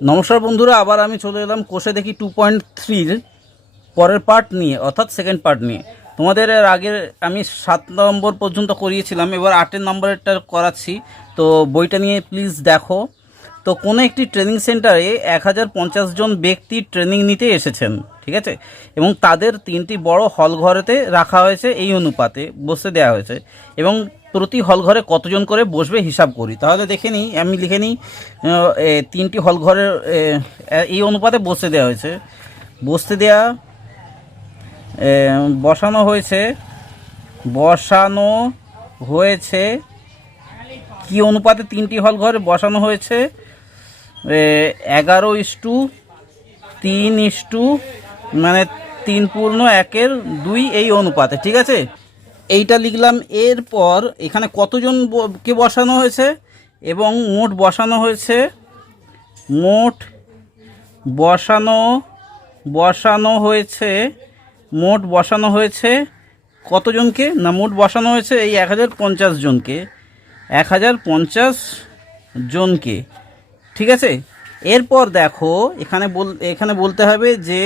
নমস্কার বন্ধুরা, আবার আমি চলে এলাম কোষে দেখি 2.3-র পরের পার্ট নিয়ে, অর্থাৎ সেকেন্ড পার্ট নিয়ে। তোমাদের এর আগে আমি 7 নম্বর পর্যন্ত করিয়েছিলাম, এবার 8 নম্বরেরটা করাচ্ছি। তো বইটা নিয়ে প্লিজ দেখো। তো কোনো একটি ট্রেনিং সেন্টারে 1050 জন ব্যক্তি ট্রেনিং নিতে এসেছেন, ঠিক আছে, এবং তাদের 3টি বড় হল ঘরেতে রাখা হয়েছে, এই অনুপাতে বসতে দেওয়া হয়েছে, এবং প্রতি হল ঘরে কতজন করে বসবে হিসাব করি। তাহলে দেখে নিই, আমি লিখে নিই 3টি হল ঘরের এই অনুপাতে বসতে দেওয়া হয়েছে। বসতে দেওয়া বসানো হয়েছে কি অনুপাতে 3টি হল ঘরে বসানো হয়েছে? 11:3 মানে 3:1/2 এই অনুপাতে, ঠিক আছে। এইটা লিখলাম। এরপর এখানে কতজন কে বসানো হয়েছে এবং মোট বসানো হয়েছে, মোট বসানো হয়েছে কতজনকে? না, মোট বসানো হয়েছে এই 1050 জনকে, 1050 জনকে, ঠিক আছে। এরপর দেখো এখানে বলতে হবে যে,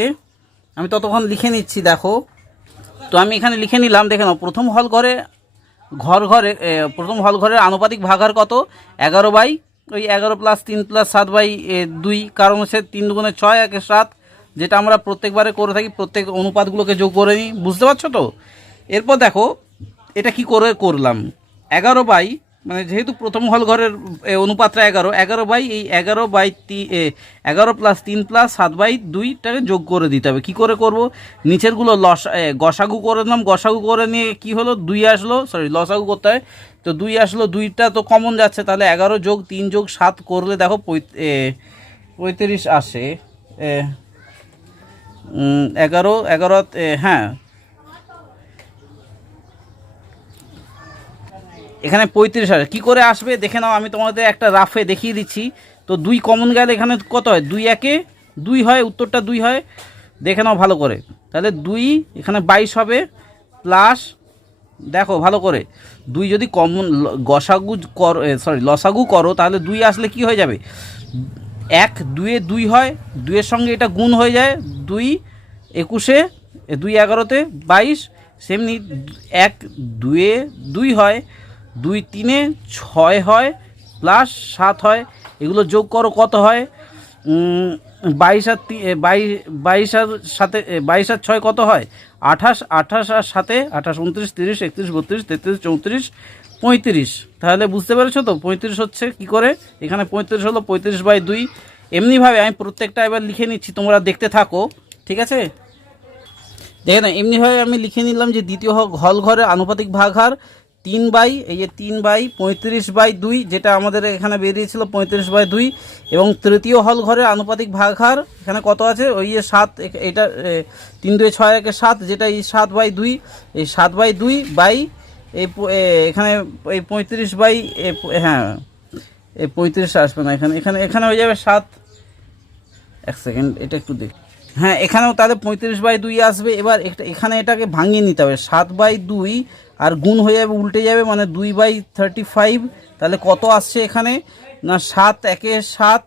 আমি ততক্ষণ লিখে নিচ্ছি, দেখো। তো আমি এখানে লিখে নিলাম, দেখে নাও। প্রথম হল ঘরের আনুপাতিক ভাগার কত? 11 + 3 + 7/2, কারণ হচ্ছে 3 × 6 = 7, যেটা আমরা প্রত্যেকবারে করে থাকি, প্রত্যেক অনুপাতগুলোকে যোগ করে নিই, বুঝতে পারছো তো। এরপর দেখো এটা কি করে করলাম। 11 মানে যেহেতু প্রথম হল ঘরের অনুপাতটা 11 এই 11 + 3 + 7/2টাকে যোগ করে দিতে হবে। কী করে করব? নিচেরগুলো গসাগু করে নিলাম। গসাগু করে নিয়ে কি হলো? 2 আসলো, লসাগু করতে হয়। তো 2 আসলো, 2টা তো কমন যাচ্ছে, তাহলে 11 + 3 + 7 করলে দেখো 35 আসে। 11 হ্যাঁ, এখানে 35 আসে। কী করে আসবে দেখে নাও, আমি তোমাদের একটা রাফে দেখিয়ে দিচ্ছি। তো 2 কমন গেলে এখানে কত হয়? 2 হয়, উত্তরটা 2 হয়, দেখে নাও ভালো করে। তাহলে 2 এখানে 22 হবে, প্লাস দেখো ভালো করে, 2 যদি কমন লসাগু করো, তাহলে 2 আসলে কি হয়ে যাবে? 1 2 2 হয়, 2-এর সঙ্গে এটা গুণ হয়ে যায়, 2 21, 2 11-তে 22। সেমনি 1 2 2 হয়, 2 3 6 হয়, প্লাস 7 হয়। এগুলো যোগ করো, কত হয়? 22 আর 22 আর সাথে 22 আর 6 কত হয়? 28। 28 আর সাথে 28, 29, 30, 31, 32, 33, 34, 35। তাহলে বুঝতে পেরেছো তো 35 হচ্ছে কি করে? এখানে 35 হলো 35/2। এমনিভাবে আমি প্রত্যেকটা এবার লিখে নিচ্ছি, তোমরা দেখতে থাকো, ঠিক আছে। দেখে না, এমনিভাবে আমি লিখে নিলাম যে দ্বিতীয় হল ঘরের আনুপাতিক ভাগহার 3/35/2, যেটা আমাদের এখানে বেরিয়েছিল 35/2, এবং তৃতীয় হল ঘরের আনুপাতিক ভাগহার এখানে কত আছে? ওই 7, এটা 3 2 6 1 7, যেটা এই 7/2, এই 7/2 বাই এই এখানে এই 35 বাই, হ্যাঁ, এই 35 আসবে না, এখানে হয়ে যাবে 7। এক সেকেন্ড, এটা একটু দেখ। হ্যাঁ, এখানেও তাহলে 35/2 আসবে। এবার এখানে এটাকে ভাঙিয়ে নিতে হবে, 7/2 আর গুণ হয়ে যাবে, উল্টে যাবে, মানে 2/35। তাহলে কত আসছে এখানে? না, 7 1 7,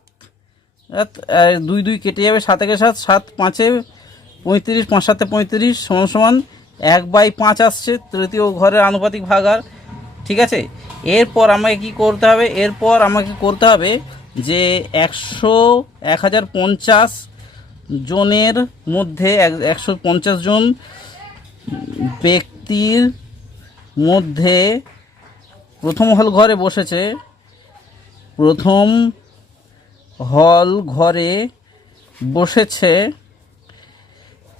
2 2 কেটে যাবে, 7 1 7, 7 5 35, 5 7 35 সমান 1/5 আসছে তৃতীয় ঘরের আনুপাতিক ভাগার, ঠিক আছে। এরপর আমাকে কি করতে হবে? যে 1050 জনের মধ্যে, 150 জন ব্যক্তির মধ্যে প্রথম হল ঘরে বসেছে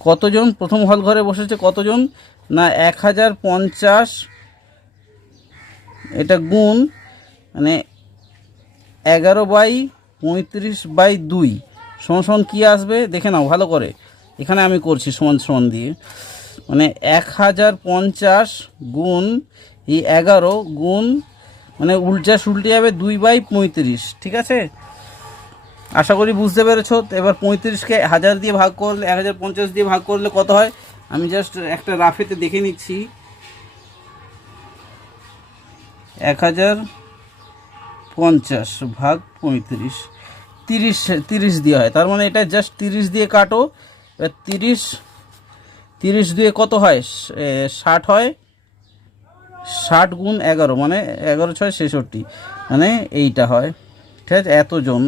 কতজন? প্রথম হল ঘরে বসেছে কতজন? না, 1050, এটা গুণ, মানে 11/35/2 সমান কি আসবে দেখে নাও ভালো করে। এখানে আমি করছি সমান দিয়ে, মানে 1050 গুণ এই 11 গুণ, মানে উল্টে যাবে 2/35, ঠিক আছে। আশা করি বুঝতে পেরেছো। এবার 35কে 1000 দিয়ে ভাগ করলে, 1050 দিয়ে ভাগ করলে কত হয়? আমি জাস্ট একটা রাফেতে দেখে নিচ্ছি। 1050 ভাগ 35, 30 30 দিয়ে হয়, তার মানে এটা জাস্ট 30 দিয়ে কাটো। এবার 30 দিয়ে কত হয়, 60 হয়। 60 গুণ 11 মানে 11 6 66, মানে এইটা হয়। ঠিক আছে, এতজন।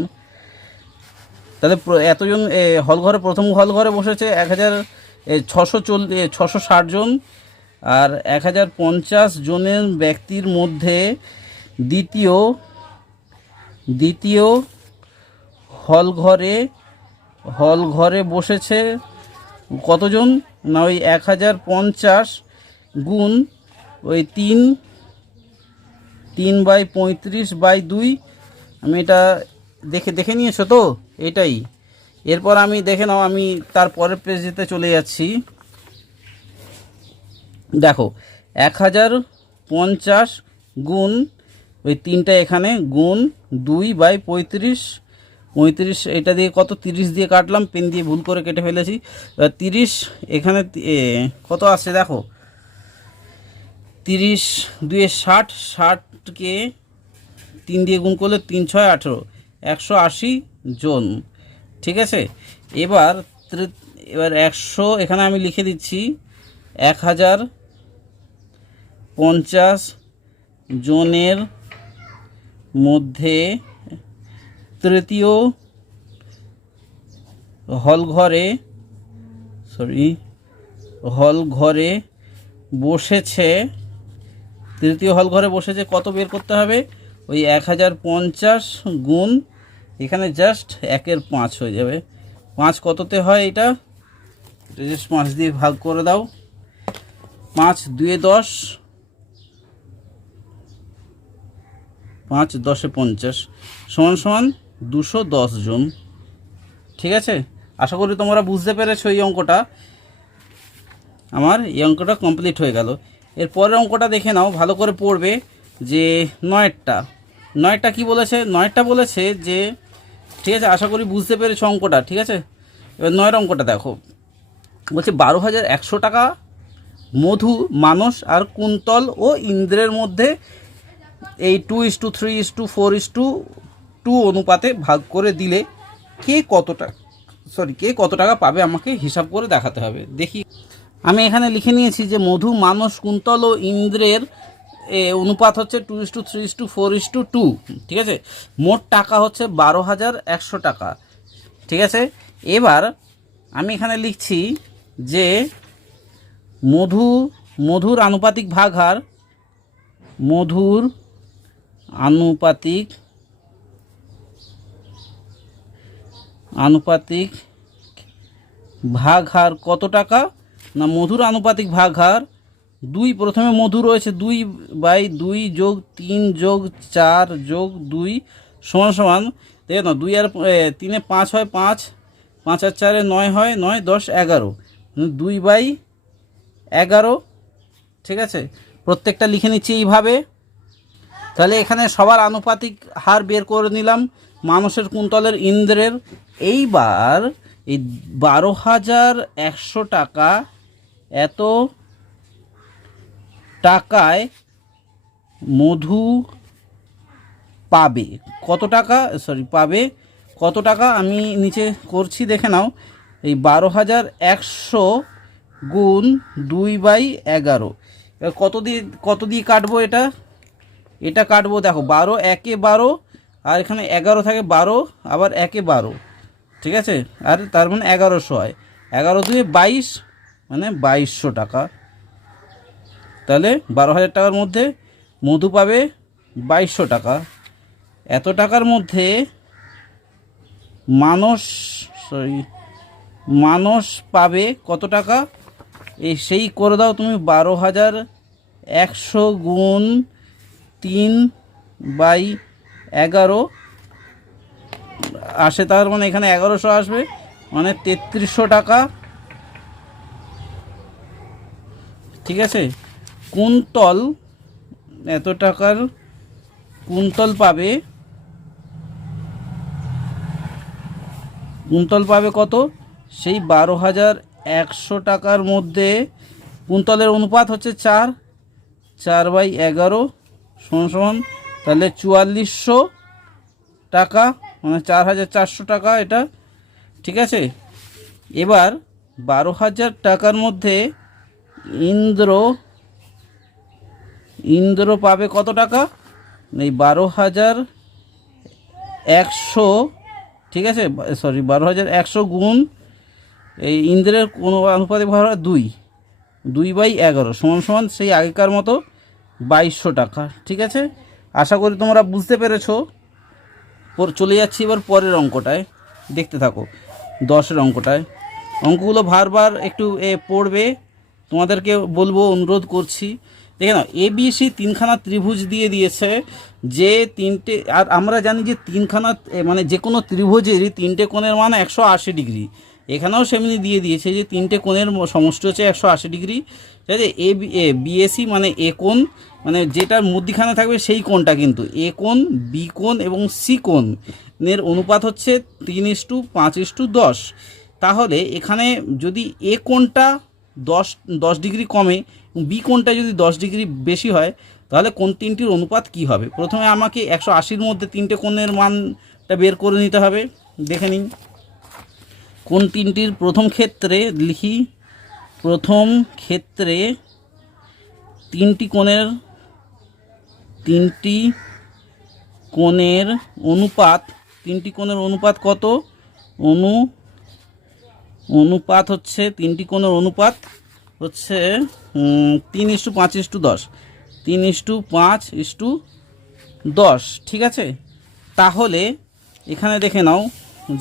তাহলে এতজন হল ঘরে, প্রথম হল ঘরে বসেছে 660 জন, আর 1050 জনের ব্যক্তির মধ্যে দ্বিতীয় হল ঘরে বসেছে কতজন না, ওই 1050 গুণ ওই 3/35/2। আমি এটা দেখে নিয়েছো তো, এটাই। এরপর আমি দেখে নাও, আমি তারপরের পেজেতে চলে যাচ্ছি। দেখো 1050 গুণ ওই 3টা এখানে গুণ 2/35, এটা দিয়ে কত, 30 দিয়ে কাটলাম, পেন দিয়ে ভুল করে কেটে ফেলেছি। 30 এখানে কত আসছে দেখো, 30 2 60, 60কে 3 দিয়ে গুণ করলে 3 6 18, 180 জন। ঠিক আছে, এবার 100 এখানে আমি লিখে দিচ্ছি, 1050 জনের মধ্যে তৃতীয় হল ঘরে বসেছে, তৃতীয় হল ঘরে বসেছে কত বের করতে হবে, ওই 1050 গুণ এখানে জাস্ট 1/5 হয়ে যাবে। 5 কততে হয়, এটা জাস্ট 5 দিয়ে ভাগ করে দাও। 5 2 10, 5 10 50 সমান 210 জন। ঠিক আছে, আশা করি তোমরা বুঝতে পেরেছো এই অঙ্কটা। আমার এই অঙ্কটা কমপ্লিট হয়ে গেল। এর পরের অঙ্কটা দেখে নাও, ভালো করে পড়বে। যে 9টা কি বলেছে, 9টা বলেছে যে, ঠিক আছে, আশা করি বুঝতে পেরেছো অঙ্কটা। ঠিক আছে, এবার 9এর অঙ্কটা দেখো, বলছে 12,100 টাকা মধু, মানস আর কুন্তল ও ইন্দ্রের মধ্যে এই 2:3:4:2 অনুপাতে ভাগ করে দিলে কে কত টাকা পাবে আমাকে হিসাব করে দেখাতে হবে। দেখি, আমি এখানে লিখে নিয়েছি যে মধু, মানস, কুন্তল ও ইন্দ্রের অনুপাত হচ্ছে 2:3:4:2। ঠিক আছে, মোট টাকা হচ্ছে 12,100 টাকা। ঠিক আছে, এবার আমি এখানে লিখছি যে মধুর আনুপাতিক ভাগহার, আনুপাতিক ভাগহার কত টাকা না, মধুর আনুপাতিক ভাগহার 2, প্রথমে মধু রয়েছে 2/2 যোগ 3 যোগ 4 যোগ 2 সমান দেখো না, 2 আর 3 5 হয় 5, 5 আর 4 9 হয় 9, 10 11, 2/11। ঠিক আছে, প্রত্যেকটা লিখে নিচ্ছি এইভাবে। তাহলে এখানে সবার আনুপাতিক হার বের করে নিলাম, মানসের, কুন্তলের, ইন্দ্রের। এইবার এই 12,100 টাকা, এত টাকায় মধু পাবে কত টাকা, আমি নিচে করছি দেখে নাও। এই 12,100 গুণ 2/11, কত দিয়ে কাটবো, এটা কাটবো। দেখো 12 1 12, আর এখানে 11 থাকে 12, আবার 1 12। ঠিক আছে, আর তার মানে 1100 হয়। 11 2 22, মানে 2200 টাকা। তাহলে 12,000 টাকার মধ্যে মধু পাবে 2200 টাকা। এত টাকার মধ্যে মানস পাবে কত টাকা, সেই করে দাও তুমি। 12,100 গুণ 3/11 আসে, তার মানে এখানে 1100 আসবে, মানে 3300 টাকা। ঠিক আছে, কুন্তল এত টাকার কুন্তল পাবে কত, সেই 12,100 টাকার মধ্যে কুন্তলের অনুপাত হচ্ছে 4, 4/11 সমান, তাহলে 4400 টাকা মানে 4,400 টাকা এটা, ঠিক আছে। এবার 12,000 টাকার মধ্যে ইন্দ্র পাবে কত টাকা? এই 12,100, ঠিক আছে, সরি 12,100 গুণ এই ইন্দ্রের কোনো আনুপাতিক ভাড়া 2/11 সমান সমান সেই আগেকার মতো 2200 টাকা, ঠিক আছে। আশা করি তোমরা বুঝতে পেরেছো। চলে যাচ্ছি এবার পরের অঙ্কটায়, দেখতে থাকো 10-এর অঙ্কটায়। অঙ্কগুলো বারবার একটু পড়বে, তোমাদেরকে বলবো, অনুরোধ করছি। দেখে নাও, ABC তিনখানা ত্রিভুজ দিয়ে দিয়েছে, যে তিনটে, আর আমরা জানি যে তিনখানা মানে যে কোনো ত্রিভুজেরই তিনটে কোণের মান 180 ডিগ্রি। এখানেও সেমনি দিয়ে দিয়েছে যে তিনটে কোণের সমষ্টি হচ্ছে 180 ডিগ্রি, ঠিক আছে। BAC মানে এ কোণ, মানে যেটার মধ্যিখানে থাকবে সেই কোণটা, কিন্তু এ কোণ, বি কোণ এবং সি কোণের অনুপাত হচ্ছে 3:5:10। তাহলে এখানে যদি এ কোণটা 10 ডিগ্রি কমে, বি কোণটা যদি 10 ডিগ্রি বেশি হয়, তাহলে কোণ তিনটির অনুপাত কি হবে? প্রথমে আমাকে 180-র মধ্যে তিনটে কোণের মানটা বের করে নিতে হবে। দেখে নিন কোণ তিনটির প্রথম ক্ষেত্রে লিখি। প্রথম ক্ষেত্রে তিনটি কোণের অনুপাত কত? অনুপাত হচ্ছে, তিনটি কোণের অনুপাত হচ্ছে 3:5:10, 3:5:10, ঠিক আছে। তাহলে এখানে দেখে নাও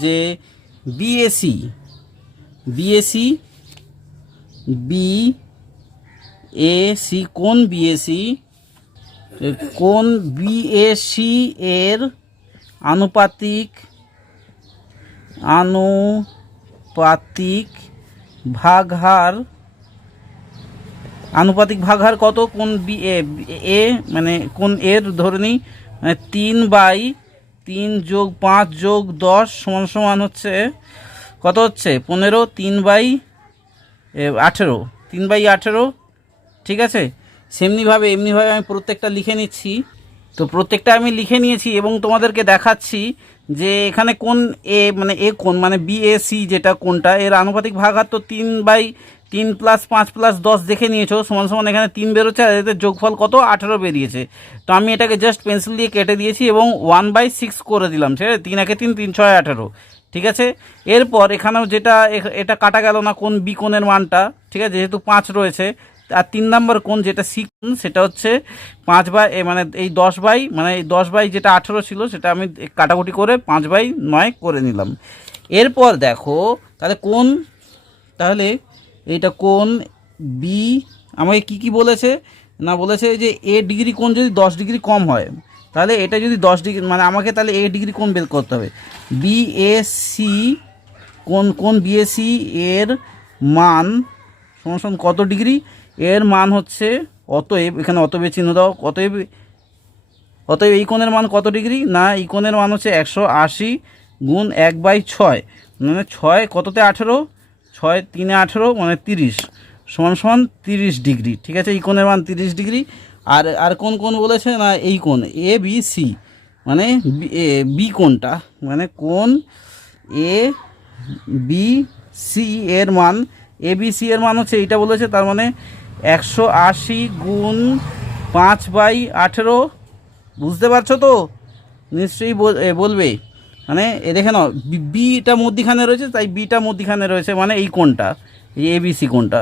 যে BAC কোণ BAC এর আনুপাতিক ভাগহার কত? কোণ এ মানে কোণ এর ধরে নিই 3/3 + 5 + 10 সমান হচ্ছে কত? হচ্ছে 15, 3/18, ঠিক আছে। এমনিভাবে আমি প্রত্যেকটা লিখে নিচ্ছি। তো প্রত্যেকটা আমি লিখে নিয়েছি এবং তোমাদেরকে দেখাচ্ছি যে এখানে কোণ এ মানে এ কোণ মানে BAC যেটা কোণটা, এর আনুপাতিক ভাগহার তো 3/3 + 5 + 10 দেখে নিয়েছো, সমান এখানে 3 বেরোচ্ছে, আর এতে যোগফল কত? 18 বেরিয়েছে। তো আমি এটাকে জাস্ট পেন্সিল দিয়ে কেটে দিয়েছি এবং 1/6 করে দিলাম, ঠিক আছে। 3 × 1 = 3, 3 × 6 = 18, ঠিক আছে। এরপর এখানেও যেটা এটা কাটা গেল না, কোণ বি কোণের মানটা, ঠিক আছে, যেহেতু 5 রয়েছে। আর 3 নম্বর কোণ যেটা সি কোণ, সেটা হচ্ছে 5/, মানে এই 10/, যেটা 18 ছিল সেটা আমি কাটাকুটি করে 5/9 করে নিলাম। এরপর দেখো তাহলে এইটা কোণ বি আমাকে কি বলেছে না, বলেছে যে এ ডিগ্রি কোণ যদি 10 ডিগ্রি কম হয়, তাহলে এটা যদি 10 ডিগ্রি, মানে আমাকে তাহলে এ ডিগ্রি কোণ বের করতে হবে। BAC কোণ BAC এর মান সমান কত ডিগ্রি? এর মান হচ্ছে, অতএব এখানে অতএব চিহ্ন দাও, অতএব এই কোণের মান কত ডিগ্রি? না, এই কোণের মান হচ্ছে 180 গুণ 1/6, মানে 6 কততে 18, 6 3 18 মানে 30 সমান 30 ডিগ্রি, ঠিক আছে। এই কোণের মান 30 ডিগ্রি। আর কোণ বলেছে না, এই কোণ ABC মানে বি কোণটা, মানে কোণ ABC এর মান, ABC এর মান হচ্ছে এইটা বলেছে, তার মানে 180 গুণ 5/18, বুঝতে পারছো তো? নিশ্চয়ই বলবে। মানে দেখে নাও, বিটা মধ্যিখানে রয়েছে, তাই বিটা মধ্যিখানে রয়েছে, মানে এই কোণটা, এই ABC কোণটা,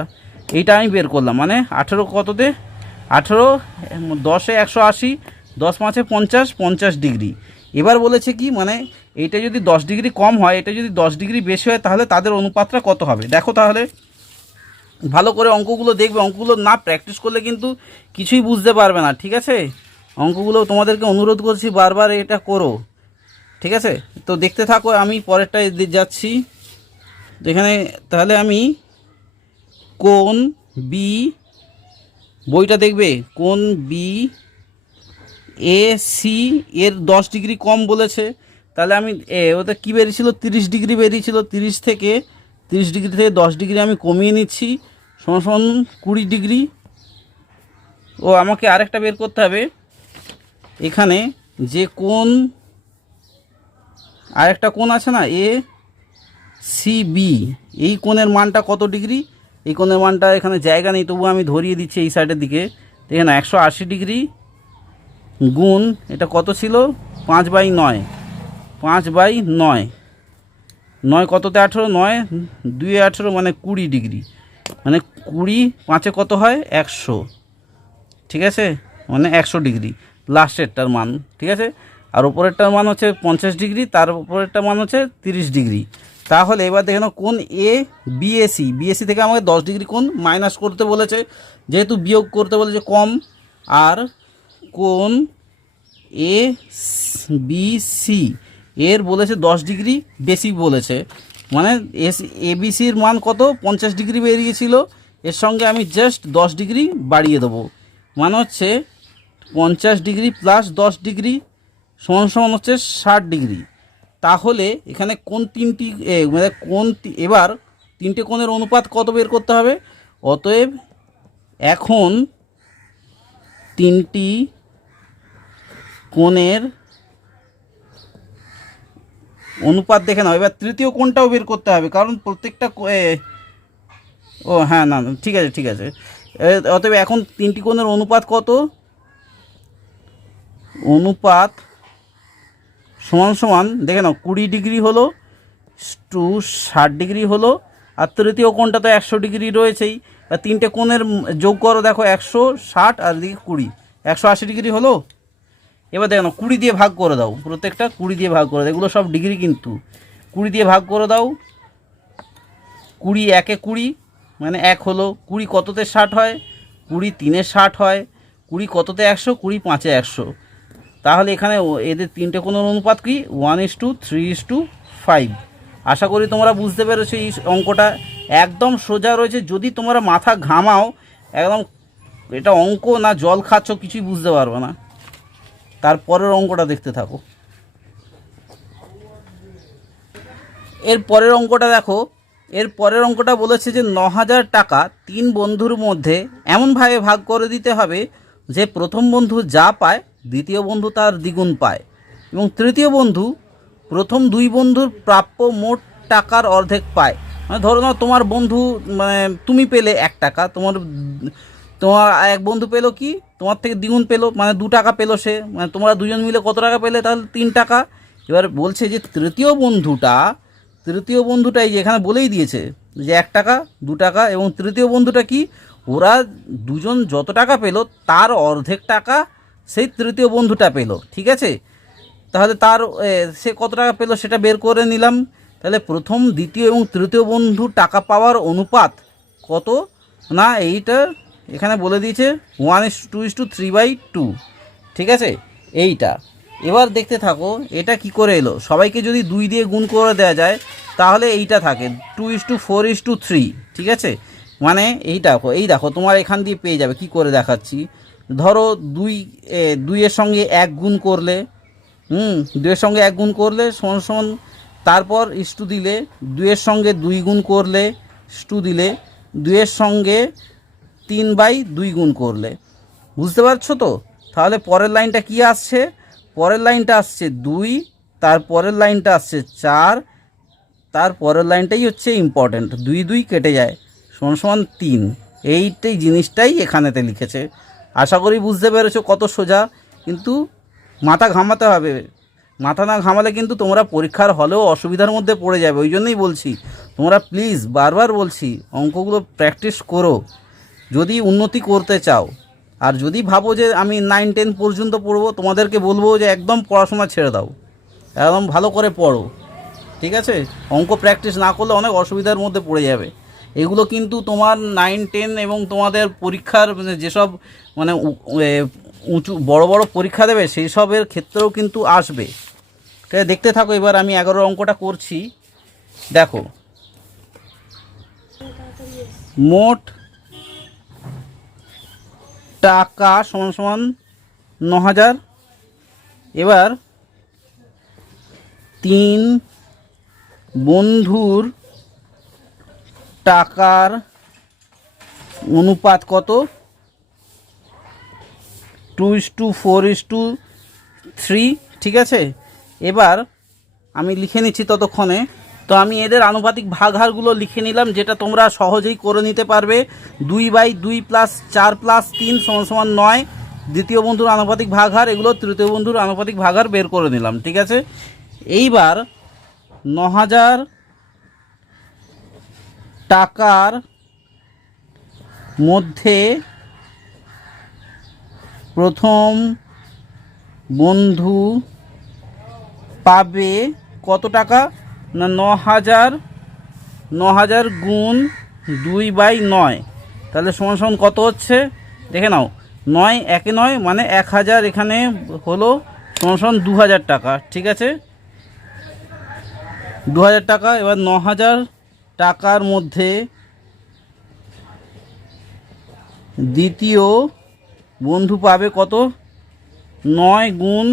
এইটা আমি বের করলাম। মানে 18 কততে? 18 10-এ 180, 10 5-এ 50 ডিগ্রি। এবার বলেছে কি, মানে এইটা যদি 10 ডিগ্রি কম হয়, এটা যদি 10 ডিগ্রি বেশি হয়, তাহলে তাদের অনুপাতটা কত হবে? দেখো তাহলে ভালো করে অঙ্কগুলো দেখবে। অঙ্কগুলো না প্র্যাকটিস করলে কিন্তু কিছুই বুঝতে পারবে না, ঠিক আছে। অঙ্কগুলো তোমাদেরকে অনুরোধ করছি বারবার এটা করো, ঠিক আছে। তো দেখতে থাকো, আমি পরেরটায় যাচ্ছি। তো এখানে তাহলে আমি কোণ বি, বইটা দেখবে, কোণ BAC এর 10 ডিগ্রি কম বলেছে, তাহলে আমি ওটা কী বেরিয়েছিল? 30 ডিগ্রি বেরিয়েছিল। 30 ডিগ্রি থেকে 10 ডিগ্রি আমি কমিয়ে নিচ্ছি, সমান 20 ডিগ্রি। ও আমাকে আরেকটা বের করতে হবে, এখানে যে কোণ আর একটা কোণ আছে না এ সি বি, এই কোণের মানটা কত ডিগ্রি? এই কোণের মানটা এখানে জায়গা নেই, তবু আমি ধরিয়ে দিচ্ছি এই সাইডের দিকে। দেখে না 180 ডিগ্রি গুণ এটা কত ছিল 5/9, 5/9, 9 কততে 18, 9 2 18 মানে 20 ডিগ্রি, মানে 20 5-এ কত হয় 100, ঠিক আছে, মানে 100 ডিগ্রি লাস্টেরটার মান, ঠিক আছে। আর উপরেরটার মান হচ্ছে 50 ডিগ্রি, তার উপরেরটার মান হচ্ছে 30 ডিগ্রি। তাহলে এবার দেখে নাও কোণ এ বিএসি, বিএসি থেকে আমাকে 10 ডিগ্রি কোণ মাইনাস করতে বলেছে, যেহেতু বিয়োগ করতে বলেছে কম। আর কোণ এ বিসি এর বলেছে 10 ডিগ্রি বেশি বলেছে, মানে এবিসির মান কত 50 ডিগ্রি বেরিয়েছিল, এর সঙ্গে আমি জাস্ট 10 ডিগ্রি বাড়িয়ে দেবো, মানে হচ্ছে 50 ডিগ্রি প্লাস 10 ডিগ্রি সমান সমান হচ্ছে 60 ডিগ্রি। তাহলে এখানে কোন তিনটি মানে এবার তিনটে কোণের অনুপাত কত বের করতে হবে? অতএব এখন তিনটি কোণের অনুপাত দেখে নাও। এবার তৃতীয় কোণটাও বের করতে হবে, কারণ প্রত্যেকটা ও হ্যাঁ না ঠিক আছে ঠিক আছে। অতএব এখন তিনটি কোণের অনুপাত কত? অনুপাত সমান সমান দেখে নাও 20 ডিগ্রি হলো টু 60 ডিগ্রি হলো, আর তৃতীয় কোণটা তো 100 ডিগ্রি রয়েছেই। আর তিনটে কোণের যোগ করো, দেখো 160 আর দিকে 20, 180 ডিগ্রি হলো। এবার দেখো না 20 দিয়ে ভাগ করে দাও, প্রত্যেকটা 20 দিয়ে ভাগ করে দাও, এগুলো সব ডিগ্রি কিন্তু 20 দিয়ে ভাগ করে দাও। 20 1-এ 20 মানে 1 হলো, 20 কততে 60 হয়? 20 3-এ 60 হয়, 20 কততে 100? 20 5-এ 100। তাহলে এখানে এদের তিনটে কোণের অনুপাত কি 1:3:5। আশা করি তোমরা বুঝতে পেরেছো। এই অঙ্কটা একদম সোজা রয়েছে, যদি তোমরা মাথা ঘামাও একদম, এটা অঙ্ক না জল খাচ্ছ কিছুই বুঝতে পারবে না। তারপরের অঙ্কটা দেখতে থাকো। এর পরের অঙ্কটা দেখো। এর পরের অঙ্কটা বলেছে যে 9,000 টাকা 3 বন্ধুর মধ্যে এমনভাবে ভাগ করে দিতে হবে যে প্রথম বন্ধু যা পায় দ্বিতীয় বন্ধু তার দ্বিগুণ পায়, এবং তৃতীয় বন্ধু প্রথম 2 বন্ধুর প্রাপ্য মোট টাকার অর্ধেক পায়। মানে ধরো না তোমার বন্ধু, মানে তুমি পেলে 1 টাকা, তোমার এক বন্ধু পেলো কি তোমার থেকে দ্বিগুণ পেলো, মানে 2 টাকা পেলো সে, মানে তোমরা দুজন মিলে কত টাকা পেলে? তাহলে 3 টাকা। এবার বলছে যে তৃতীয় বন্ধুটাই যে এখানে বলেই দিয়েছে যে 1 টাকা 2 টাকা, এবং তৃতীয় বন্ধুটা কি, ওরা দুজন যত টাকা পেলো তার অর্ধেক টাকা সেই তৃতীয় বন্ধুটা পেলো, ঠিক আছে। তাহলে তার সে কত টাকা পেলো সেটা বের করে নিলাম। তাহলে প্রথম দ্বিতীয় এবং তৃতীয় বন্ধু টাকা পাওয়ার অনুপাত কত না, এইটা এখানে বলে দিয়েছে 1:2:3/2, ঠিক আছে এইটা। এবার দেখতে থাকো এটা কি করে এলো। সবাইকে যদি 2 দিয়ে গুণ করে দেওয়া যায় তাহলে এইটা থাকে 2:4:3, ঠিক আছে। মানে এই দেখো তোমার এখান দিয়ে পেয়ে যাবে, কি করে দেখাচ্ছি। ধরো 2-এর সঙ্গে 1 গুণ করলে, 2-এর সঙ্গে 1 গুণ করলে সমান সমান, তারপর ইস্টু দিলে 2-এর সঙ্গে 2 গুণ করলে ইস্টু দিলে 2-এর সঙ্গে 3/2 গুণ করলে, বুঝতে পারছো তো। তাহলে পরের লাইনটা কি আসছে? পরের লাইনটা আসছে 2, তারপরের লাইনটা আসছে 4, তারপরের লাইনটাই হচ্ছে ইম্পর্ট্যান্ট, 2 2 কেটে যায় সমান সমান 3। এইটাই জিনিসটাই এখানেতে লিখেছে। আশা করি বুঝতে পেরেছো কত সোজা, কিন্তু মাথা ঘামাতে হবে। মাথা না ঘামালে কিন্তু তোমরা পরীক্ষার হলেও অসুবিধার মধ্যে পড়ে যাবে। ওই জন্যই বলছি তোমরা প্লিজ বারবার বলছি অঙ্কগুলো প্র্যাকটিস করো যদি উন্নতি করতে চাও। আর যদি ভাবো যে আমি 9-10 পর্যন্ত পড়বো, তোমাদেরকে বলবো যে একদম পড়াশোনা ছেড়ে দাও, একদম ভালো করে পড়ো, ঠিক আছে। অঙ্ক প্র্যাকটিস না করলে অনেক অসুবিধার মধ্যে পড়ে যাবে। এগুলো কিন্তু তোমার 9-10 এবং তোমাদের পরীক্ষার যেসব মানে উঁচু বড় বড় পরীক্ষা দেবে সেই সবের ক্ষেত্রেও কিন্তু আসবে। ঠিক আছে, দেখতে থাকো। এবার আমি 11 অঙ্কটা করছি। দেখো মোট টাকা সমান সমান 9,000। এবার 3 বন্ধুর টাকার অনুপাত কত? 2:4:3, ঠিক আছে। এবার আমি লিখে নিচ্ছি ততক্ষণে। তো আমি এদের আনুপাতিক ভাগহারগুলো লিখে নিলাম, যেটা তোমরা সহজেই করে নিতে পারবে। 2/2 + 4 + 3 = 9 দ্বিতীয় বন্ধুর আনুপাতিক ভাগহার, এগুলো তৃতীয় বন্ধুর আনুপাতিক ভাগহার বের করে নিলাম। ঠিক আছে, এইবার 9000 টাকার মধ্যে প্রথম বন্ধু পাবে কত টাকা না 9000 গুণ 2/9, তাহলে সমান কত হচ্ছে দেখে নাও। 9 একে 9 মানে 1000, এখানে হলো সমান 2000 টাকা। ঠিক আছে, 2000 টাকা। এবার 9000 টাকার মধ্যে দ্বিতীয় বন্ধু পাবে কত 9 গুণ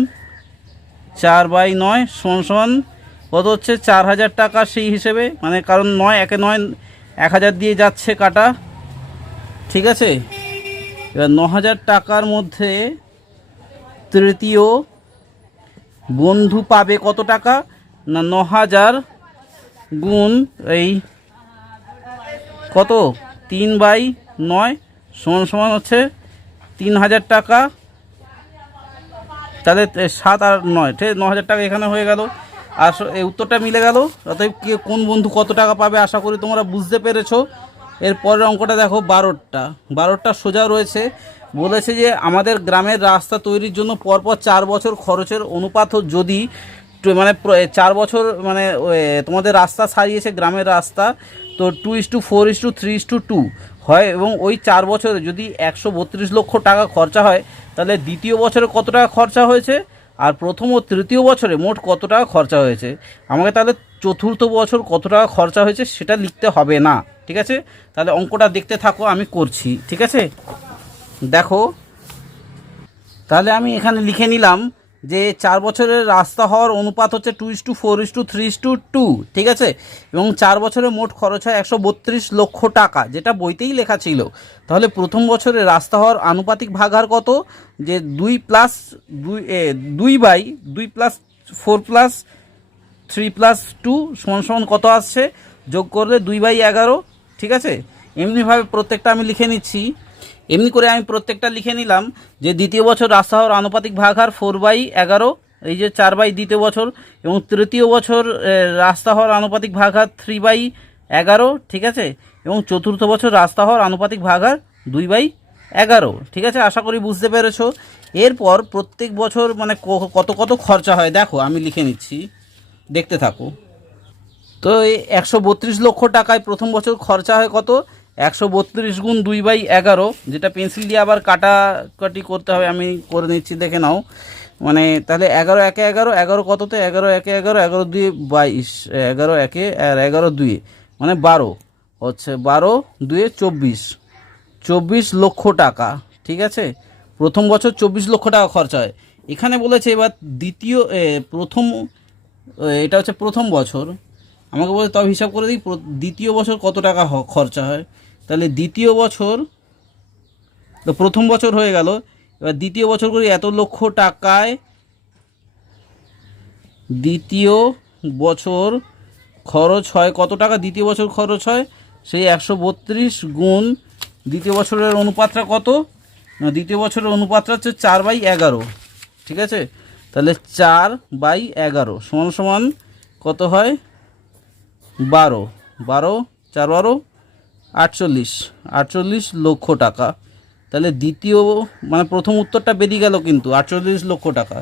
4/9 সমান কত হচ্ছে 4000 টাকা। সেই হিসেবে মানে কারণ 9 একে 9 1000 দিয়ে যাচ্ছে কাটা। ঠিক আছে, এবার 9000 টাকার মধ্যে তৃতীয় বন্ধু পাবে কত টাকা না 9000 গুণ এই কত 3/9 সমান হচ্ছে 3000 টাকা। তাহলে 7 আর 9 ঠিক 9000 টাকা এখানে হয়ে গেল। আর এই উত্তরটা মিলে গেল। অতএব কে কোন বন্ধু কত টাকা পাবে আশা করি তোমরা বুঝতে পেরেছো। এর পরের অঙ্কটা দেখো 12টা সোজা রয়েছে। বলেছে যে আমাদের গ্রামের রাস্তা তৈরির জন্য পরপর 4 বছর খরচের অনুপাত যদি মানে 4 বছর মানে তোমাদের রাস্তা সারিয়েছে গ্রামের রাস্তা, তো 2:4:3:2 হয় এবং ওই 4 বছরে যদি 132 লক্ষ টাকা খরচা হয়, তাহলে দ্বিতীয় বছরে কত টাকা খরচা হয়েছে আর প্রথম ও তৃতীয় বছরে মোট কত টাকা খরচা হয়েছে। আমাকে তাহলে চতুর্থ বছর কত টাকা খরচা হয়েছে সেটা লিখতে হবে না। ঠিক আছে, তাহলে অঙ্কটা দেখতে থাকো, আমি করছি। ঠিক আছে, দেখো তাহলে আমি এখানে লিখে নিলাম যে 4 বছরের রাস্তা হওয়ার অনুপাত হচ্ছে 2:4:3:2। ঠিক আছে, এবং 4 বছরে মোট খরচ হয় 132 লক্ষ টাকা, যেটা বইতেই লেখা ছিল। তাহলে প্রথম বছরে রাস্তা হওয়ার আনুপাতিক ভাগহার কত যে 2/2 + 4 + 3 + 2 সমান কত আসছে, যোগ করলে 2/11। ঠিক আছে, এমনিভাবে প্রত্যেকটা আমি লিখে নিচ্ছি। এমনি করে আমি প্রত্যেকটা লিখে নিলাম যে দ্বিতীয় বছর রাস্তা হওয়ার আনুপাতিক ভাগহার 4/11, এই যে 4 দ্বিতীয় বছর, এবং তৃতীয় বছর রাস্তা হওয়ার আনুপাতিক ভাগহার 3/11। ঠিক আছে, এবং চতুর্থ বছর রাস্তা হওয়ার আনুপাতিক ভাগহার 2/11। ঠিক আছে, আশা করি বুঝতে পেরেছো। এরপর প্রত্যেক বছর মানে কত কত খরচা হয় দেখো, আমি লিখে নিচ্ছি, দেখতে থাকো। তো এই 132 লক্ষ টাকায় প্রথম বছর খরচা হয় কত 132 গুণ 2/11, যেটা পেন্সিল দিয়ে আবার কাটাকাটি করতে হবে, আমি করে নিচ্ছি দেখে নাও। মানে তাহলে 11 একে 11, 11 কততে 11 একে 11, 11 2 22, 11 একে আর 11 2 মানে 12 হচ্ছে, 12 2 24 লক্ষ টাকা। ঠিক আছে, প্রথম বছর 24 লক্ষ টাকা খরচা হয়। এখানে বলেছে এবার দ্বিতীয় প্রথম, এটা হচ্ছে প্রথম বছর, আমাকে বলে তবে হিসাব করে দিই দ্বিতীয় বছর কত টাকা খরচা হয়। তাহলে দ্বিতীয় বছর তো প্রথম বছর হয়ে গেল, এবার দ্বিতীয় বছর করি এত লক্ষ টাকায় দ্বিতীয় বছর খরচ হয় কত টাকা, দ্বিতীয় বছর খরচ হয় সেই 132 গুণ দ্বিতীয় বছরের অনুপাতটা কত না, দ্বিতীয় বছরের অনুপাতটা হচ্ছে 4/11। ঠিক আছে, তাহলে 4/11 সমান কত হয় 12, 4 12 48 লক্ষ টাকা। তাহলে দ্বিতীয় মানে প্রথম উত্তরটা বেরিয়ে গেল কিন্তু 48 লক্ষ টাকা।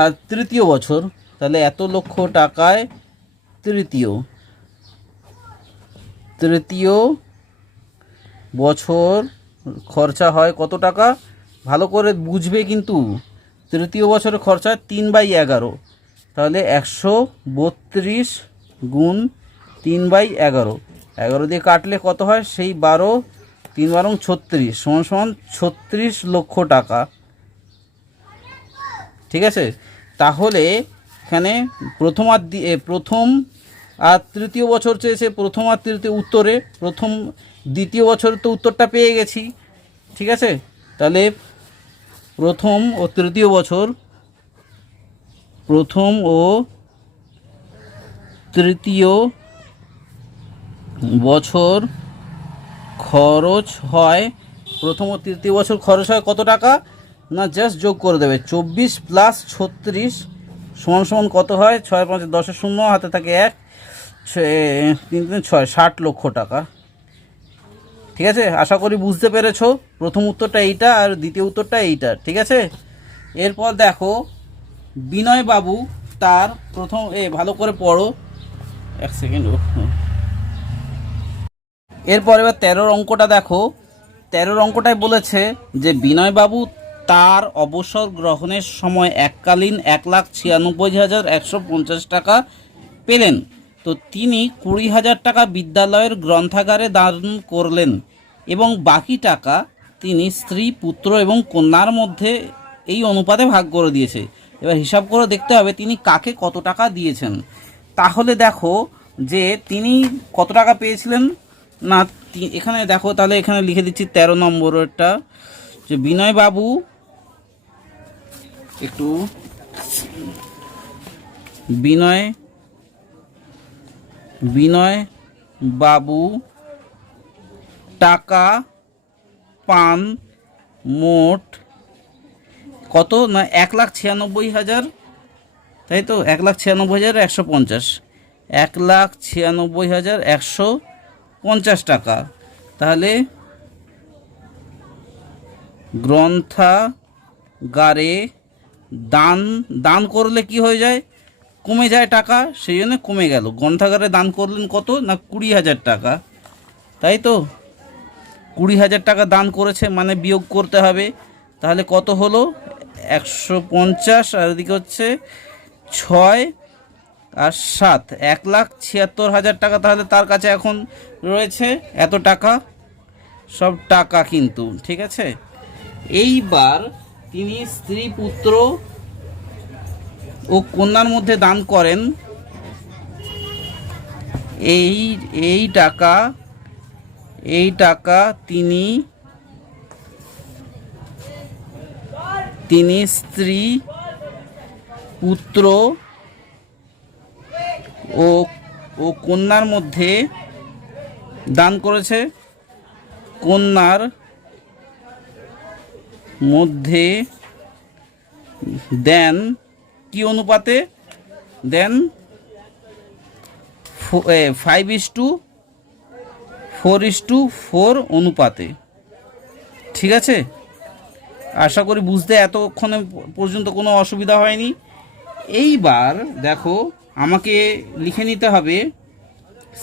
আর তৃতীয় বছর তাহলে এত লক্ষ টাকায় তৃতীয় বছর খরচা হয় কত টাকা, ভালো করে বুঝবে কিন্তু। তৃতীয় বছরে খরচা হয় 3/11, তাহলে 132 গুণ 3/11, 11 দিয়ে কাটলে কত হয় সেই 12, 3 12 36 সমান 36 লক্ষ টাকা। ঠিক আছে, তাহলে এখানে প্রথম আর তৃতীয় বছর চেয়েছে, প্রথম আর তৃতীয় উত্তরে প্রথম দ্বিতীয় বছর তো উত্তরটা পেয়ে গেছি। ঠিক আছে, তাহলে প্রথম ও তৃতীয় বছর, প্রথম ও তৃতীয় বছর খরচ হয়, প্রথম ও তৃতীয় বছর খরচ হয় কত টাকা, না জাস্ট যোগ করে দেবে 24 প্লাস 36 সমান সমান কত হয়, 6 5 10 শূন্য, হাতে থাকে 1, 3 3 6, 60 লক্ষ টাকা। ঠিক আছে, আশা করি বুঝতে পেরেছো। প্রথম উত্তরটা এইটা আর দ্বিতীয় উত্তরটা এইটা। ঠিক আছে, এরপর দেখো বিনয় বাবু তার প্রথম ভালো করে পড়ো, এক সেকেন্ড। এরপর এবার 13 অঙ্কটা দেখো। 13 অঙ্কটায় বলেছে যে বিনয়বাবু তার অবসর গ্রহণের সময় এককালীন 1,96,150 টাকা পেলেন। তো তিনি 20,000 টাকা বিদ্যালয়ের গ্রন্থাগারে দান করলেন এবং বাকি টাকা তিনি স্ত্রী, পুত্র এবং কন্যার মধ্যে এই অনুপাতে ভাগ করে দিয়েছে। এবার হিসাব করে দেখতে হবে তিনি কাকে কত টাকা দিয়েছেন। তাহলে দেখো যে তিনি কত টাকা পেয়েছিলেন, না এখানে দেখো, তাহলে এখানে লিখে দিচ্ছি 13 নম্বরটা, যে বিনয়বাবু, একটু বিনয় বাবু টাকা পান মোট কত, না 1,96,000, তাই তো, 1,96,150, 1,96,150 টাকা। তাহলে গ্রন্থাগারে দান করলে কি হয়ে যায়, কমে যায় টাকা, সেই জন্য কমে গেল। গ্রন্থাগারে দান করলেন কত, না 20,000 টাকা, তাই তো, 20,000 টাকা দান করেছে, মানে বিয়োগ করতে হবে। তাহলে কত হলো, 150, আর এদিকে হচ্ছে 6 আর 7, 1,76,000 টাকা। তাহলে তার কাছে এখন রয়েছে এত টাকা, সব টাকা কিন্তু। ঠিক আছে, এইবার তিনি স্ত্রী, পুত্র ও কন্যার মধ্যে দান করেন। এই টাকা তিনি স্ত্রী, পুত্র ও কন্যার মধ্যে দান করেছে। কন্যার মধ্যে দেন কি অনুপাতে, দেন 5:4:4 অনুপাতে। ঠিক আছে, আশা করি বুঝতে এতক্ষণে পর্যন্ত কোনো অসুবিধা হয়নি। এইবার দেখো আমাকে লিখে নিতে হবে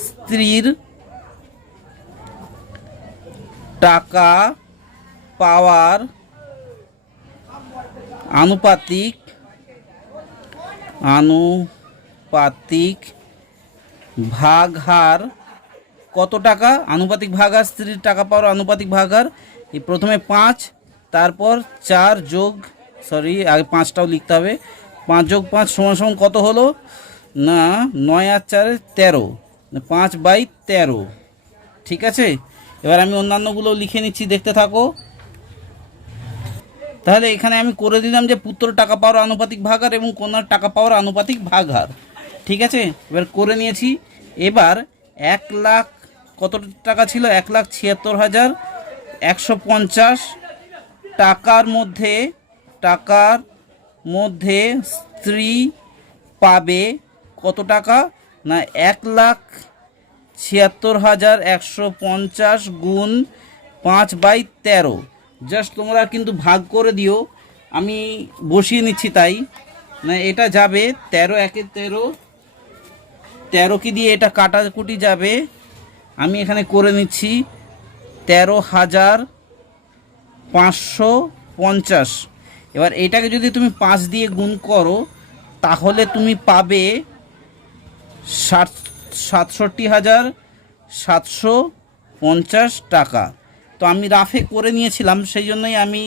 স্ত্রীর টাকা পাওয়ার আনুপাতিক ভাগ হার কত টাকা, আনুপাতিক ভাগ হার, স্ত্রীর টাকা পাওয়ার আনুপাতিক ভাগ হার। এই প্রথমে 5, তারপর 4 যোগ, সরি আগে 5টাও লিখতে হবে, 5 যোগ 5 সমান সমান কত হলো, না 9 আর 4 13, 5/13। ঠিক আছে, এবার আমি অন্যান্যগুলো লিখে নিচ্ছি, দেখতে থাকো। তাহলে এখানে আমি করে দিলাম যে পুত্র টাকা পাওয়ার আনুপাতিক ভাগ হার এবং কন্যার টাকা পাওয়ার আনুপাতিক ভাগ হার। ঠিক আছে, এবার করে নিয়েছি। এবার 1 লাখ কত টাকা ছিল, 1,76,150 টাকার মধ্যে স্ত্রী পাবে কত টাকা, না 1,76,150 গুণ 5/13। জাস্ট তোমরা কিন্তু ভাগ করে দিও, আমি বসিয়ে নিচ্ছি, তাই না এটা যাবে 13 একে 13, 13 কি দিয়ে এটা কাটাকুটি যাবে, আমি এখানে করে নিচ্ছি 13,550। এবার এটাকে যদি তুমি 5 দিয়ে গুণ করো তাহলে তুমি পাবে 67,750 টাকা। তো আমি রাফে করে নিয়েছিলাম, সেই জন্যই আমি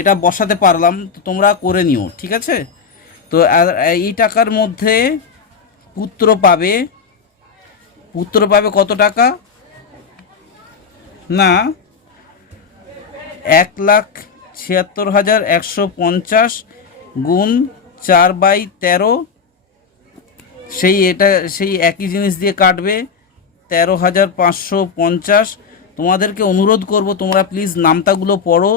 এটা বসাতে পারলাম, তো তোমরা করে নিও। ঠিক আছে, তো আর এই টাকার মধ্যে পুত্র পাবে কত টাকা, না 1,76,150 গুণ 4/13 সেই একই জিনিস দিয়ে কাটবে 13,550। তোমাদেরকে অনুরোধ করব তোমরা প্লিজ নামতাগুলো পড়ো।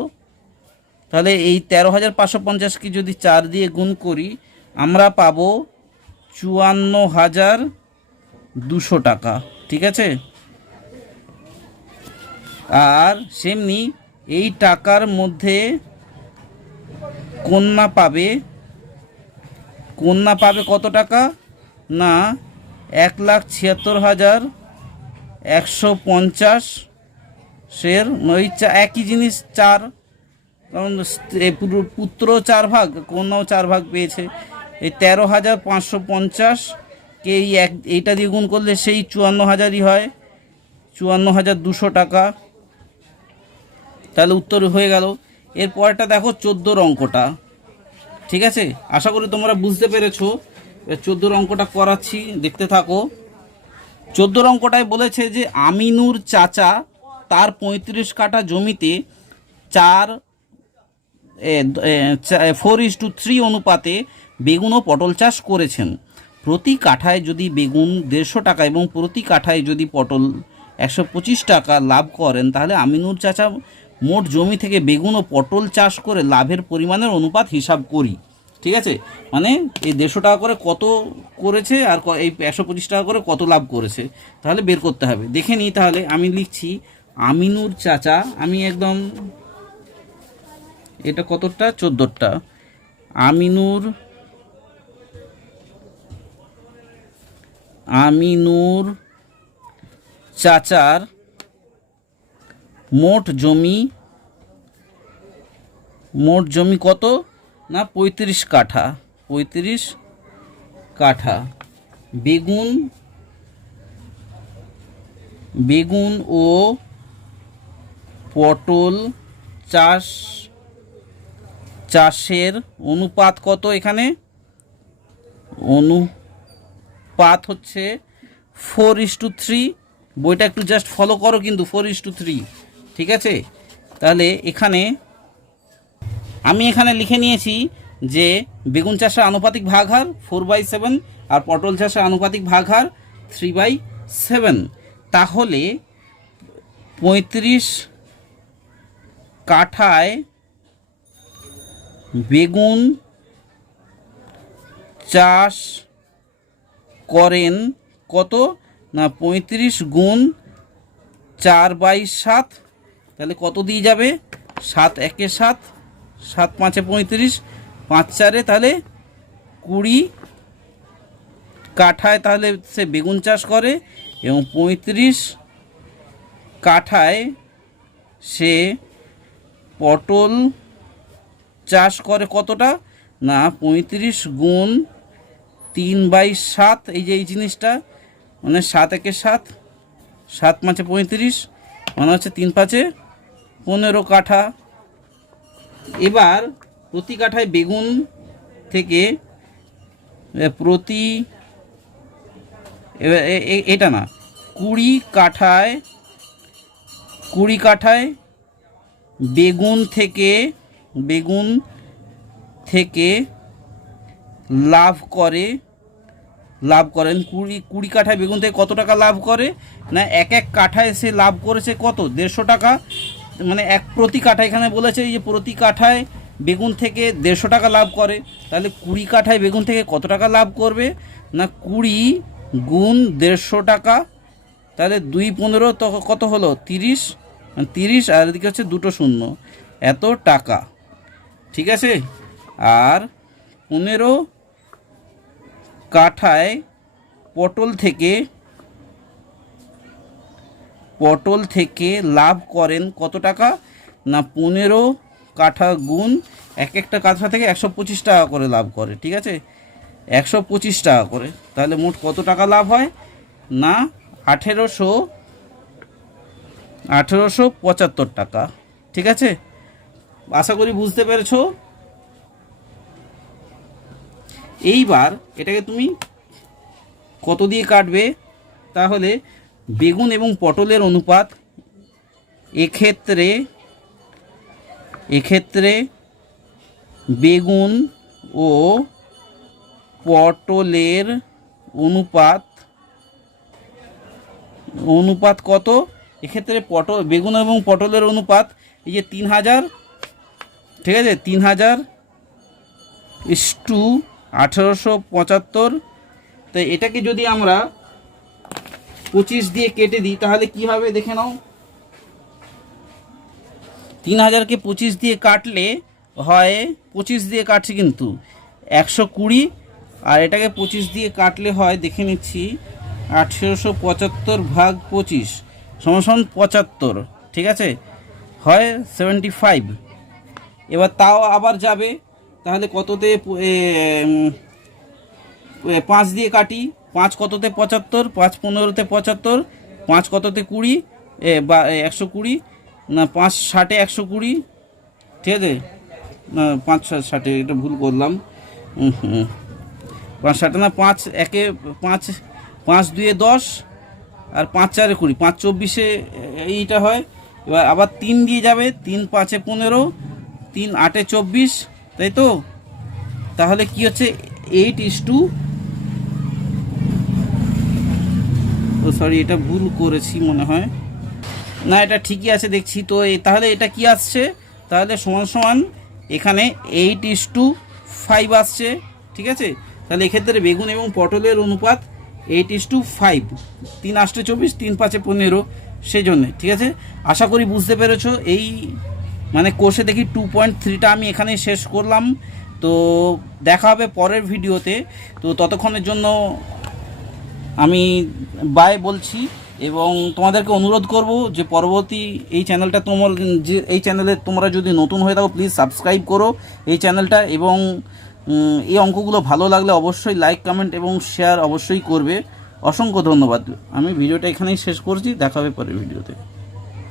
তাহলে এই 13,550কে যদি 4 দিয়ে গুণ করি আমরা পাবো 54,200 টাকা। ঠিক আছে, আর সেমনি এই টাকার মধ্যে কন্যা পাবে কত টাকা না 1,76,150 ওই একই জিনিস 4, কারণ পুত্র 4 ভাগ কন্যাও 4 ভাগ পেয়েছে। এই 13,550কে এইটা দিয়ে গুণ করলে সেই 54,000ই হয়, 54,200 টাকা। তাহলে উত্তর হয়ে গেল। এরপরটা দেখো 14 অঙ্কটা। ঠিক আছে, আশা করি তোমরা বুঝতে পেরেছো। 14 অঙ্কটা করাচ্ছি, দেখতে থাকো। 14 অঙ্কটায় বলেছে যে আমিনুর চাচা তার 35 কাঠা জমিতে 4:3 অনুপাতে বেগুন ও পটল চাষ করেছেন। প্রতি কাঠায় যদি বেগুন 150 টাকা এবং প্রতি কাঠায় যদি পটল 125 টাকা লাভ করেন, তাহলে আমিনুর চাচা মোট জমি থেকে বেগুন ও পটল চাষ করে লাভের পরিমাণের অনুপাত হিসাব করি। ঠিক আছে, মানে এই 150 টাকা করে কত করেছে আর এই 125 টাকা করে কত লাভ করেছে, তাহলে বের করতে হবে। দেখে নিই, তাহলে আমি লিখছি আমিনুর চাচা, আমি একদম এটা কতটা 14টা। আমিনুর চাচার মোট জমি কত না 35 কাঠা। বেগুন ও পটল চাষের অনুপাত কত? এখানে অনুপাত হচ্ছে 4:3। বইটা একটু জাস্ট ফলো করো কিন্তু, 4:3। ঠিক আছে, তাহলে আমি এখানে লিখে নিয়েছি যে বেগুন চাষের আনুপাতিক ভাগহার 4/7 আর পটল চাষের আনুপাতিক ভাগহার 3/7। তাহলে 35 কাঠায় বেগুন চাষ করেন কত না 35 গুণ 4/7, তাহলে কত দিয়ে যাবে 7 একে 7, 7 5 35, 5 4 তাহলে 20 কাঠায় তাহলে সে বেগুন চাষ করে এবং 35 কাঠায় সে পটল চাষ করে কতটা না 35 গুণ 3/7। এই যে এই জিনিসটা মানে 7 একে 7, 7 5 35, মানে হচ্ছে 3 5 15 কাঠা। এবার প্রতি কাঠায় বেগুন থেকে এটা না 20 কাঠায় বেগুন থেকে লাভ করেন 20 কাঠায় বেগুন থেকে কত টাকা লাভ করে না এক কাঠায় সে লাভ করেছে কত 150 টাকা। মানে প্রতি কাঠা এখানে বলেছে এই যে প্রতি কাঠায় বেগুন থেকে 150 টাকা লাভ করে, তাহলে 20 কাঠায় বেগুন থেকে কত টাকা লাভ করবে না 20 গুণ 150 টাকা, তাহলে 2 15 তো কত হলো 30 আর এদিকে হচ্ছে 2 শূন্য, এত টাকা। ঠিক আছে, আর 15 কাঠায় পটল থেকে লাভ করেন কত টাকা না 15 কাঠা গুণ একটা কাঠা থেকে 125 টাকা করে লাভ করে। ঠিক আছে, 125 টাকা করে, তাহলে মোট কত টাকা লাভ হয় না 1875 টাকা। ঠিক আছে, আশা করি বুঝতে পেরেছো। এইবার এটাকে তুমি কত দিয়ে কাটবে, তাহলে বেগুন এবং পটলের অনুপাত এক্ষেত্রে বেগুন ও পটলের অনুপাত অনুপাত কত এক্ষেত্রে বেগুন এবং পটলের অনুপাত এই যে 3000, ঠিক আছে, 3000:1875। তো এটাকে যদি আমরা 25 দিয়ে কেটে দিই তাহলে কি হবে দেখে নাও। 3000কে 25 দিয়ে কাটলে হয়, 25 দিয়ে কাটছি কিন্তু 120, আর এটাকে 25 দিয়ে কাটলে হয় দেখে নিচ্ছি 1875 ভাগ 25 সমান 75, ঠিক আছে, হয় 75। এবার তাও আবার যাবে, তাহলে কততে 5 দিয়ে কাটি, 5 কততে 75, 5 15তে 75, 5 কততে 20 বা 120, না 5 60 120, ঠিক আছে, না 5 60 এটা ভুল করলাম, 5 60 না, 5 1 5, 5 2 10, আর 5 4 20, 5 24 এইটা হয়। এবার আবার 3 দিয়ে যাবে, 3 5 15, 3 8 24, তাই তো। তাহলে কি হচ্ছে 8:, সরি এটা ভুল করেছি মনে হয়, না এটা ঠিকই আছে দেখছি তো। তাহলে এটা কি আসছে, তাহলে সমান এখানে 8:5 আসছে, ঠিক আছে। তাহলে এক্ষেত্রে বেগুন এবং পটলের অনুপাত 8:5, 3 8 24, 3 5 15, সেই জন্যে, ঠিক আছে। আশা করি বুঝতে পেরেছো। এই মানে কোর্সে দেখি 2.3টা আমি এখানে শেষ করলাম। তো দেখা হবে পরের ভিডিওতে। তো ততক্ষণের জন্য আমি বাই বলছি, এবং তোমাদেরকে অনুরোধ করব যে পরবর্তী এই চ্যানেলটা এই চ্যানেলে তোমরা যদি নতুন হয়ে থাকো প্লিজ সাবস্ক্রাইব করো এই চ্যানেলটা, এবং এই অঙ্কগুলো ভালো লাগলে অবশ্যই লাইক কমেন্ট এবং শেয়ার অবশ্যই করবে। অসংখ্য ধন্যবাদ। আমি ভিডিওটা এখানেই শেষ করছি, দেখা হবে পরের ভিডিওতে।